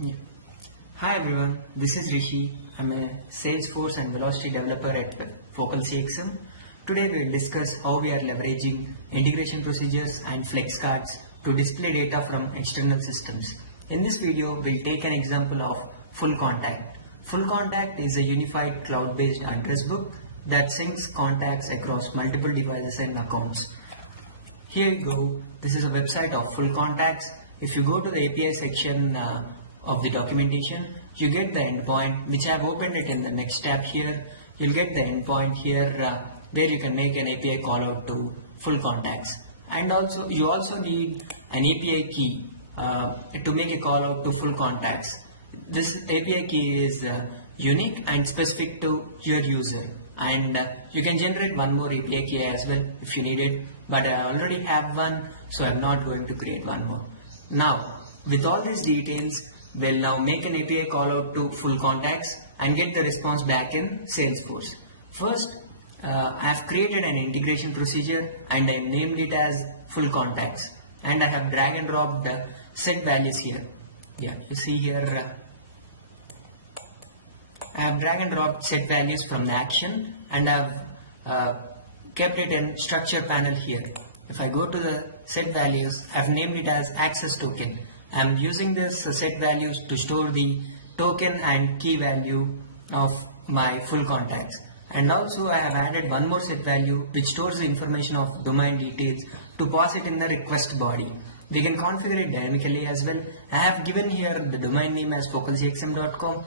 Yeah. Hi everyone, this is Rishi. I'm a Salesforce and Velocity developer at Focal CXM. Today we will discuss how we are leveraging integration procedures and flex cards to display data from external systems. In this video, we'll take an example of Full Contact. Full Contact is a unified cloud-based address book that syncs contacts across multiple devices and accounts. Here you go. This is a website of Full Contacts. If you go to the API section of the documentation, you get the endpoint, which I have opened it in the next tab here. You'll get the endpoint here where you can make an API call out to Full Contacts. And also you also need an API key to make a call out to Full Contacts. This API key is unique and specific to your user. And you can generate one more API key as well if you need it, but I already have one, so I'm not going to create one more. Now, with all these details, we'll now make an API call out to Full Contacts and get the response back in Salesforce. First, I have created an integration procedure and I named it as Full Contacts, and I have drag and dropped the set values here. Yeah, you see here I have drag and dropped set values from the action, and I have kept it in structure panel here. If I go to the set values, I have named it as access token. I am using this set values to store the token and key value of my Full Contacts. And also I have added one more set value which stores the information of domain details to pass it in the request body. We can configure it dynamically as well. I have given here the domain name as focalcxm.com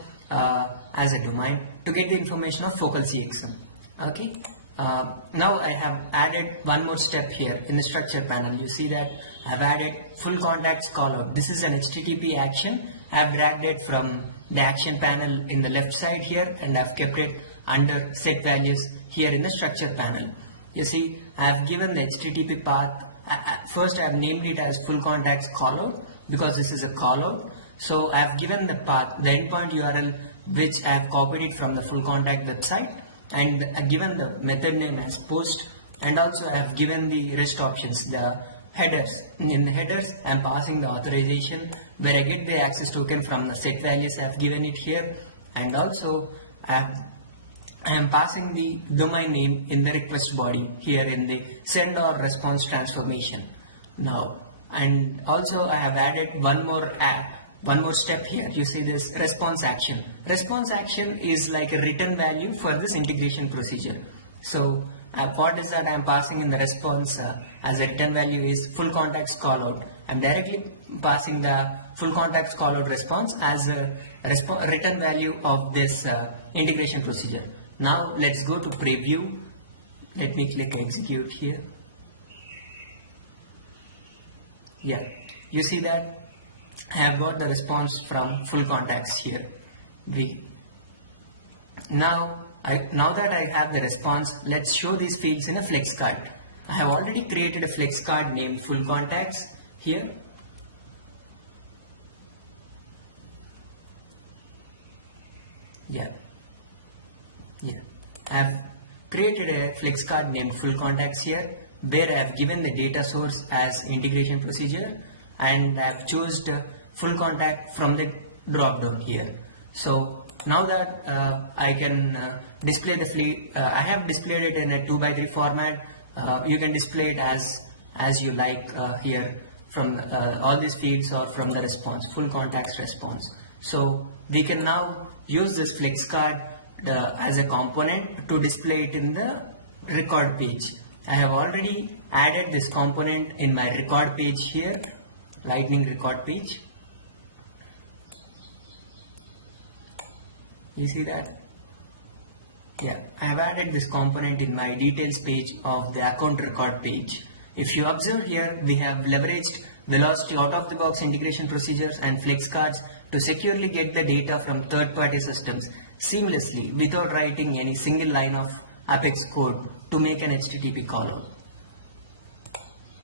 as a domain to get the information of Focal CXM. Okay. Now I have added one more step here in the structure panel. You see that I have added Full Contacts callout. This is an HTTP action. I have dragged it from the action panel in the left side here, and I have kept it under set values here in the structure panel. You see, I have given the HTTP path. First I have named it as Full Contacts callout because this is a callout. So I have given the path, the endpoint URL, which I have copied it from the Full Contact website, and I have given the method name as post, and also I have given the rest options, the headers. In the headers I am passing the authorization where I get the access token from the set values. I have given it here, and also I am passing the domain name in the request body here in the send or response transformation. Now, and also I have added one more step here. You see this response action. Response action is like a written value for this integration procedure. So what is that I am passing in the response as a written value is Full Contacts callout. I am directly passing the Full Contacts callout response as a written value of this integration procedure. Now let's go to preview. Let me click execute here. Yeah, you see that I have got the response from Full Contacts here. Now that I have the response, let's show these fields in a flex card. I have already created a flex card named Full Contacts here. Yeah. I have created a flex card named Full Contacts here, where I have given the data source as integration procedure, and I have chosen Full Contact from the drop down here. So now that I can display the fleet, I have displayed it in a 2x3 format. You can display it as you like here from all these fields or from the response, Full Contacts response. So we can now use this flex card as a component to display it in the record page. I have already added this component in my record page here, Lightning record page. You see that? Yeah, I have added this component in my details page of the account record page. If you observe here, we have leveraged Velocity out-of-the-box integration procedures and flex cards to securely get the data from third-party systems seamlessly without writing any single line of Apex code to make an HTTP callout.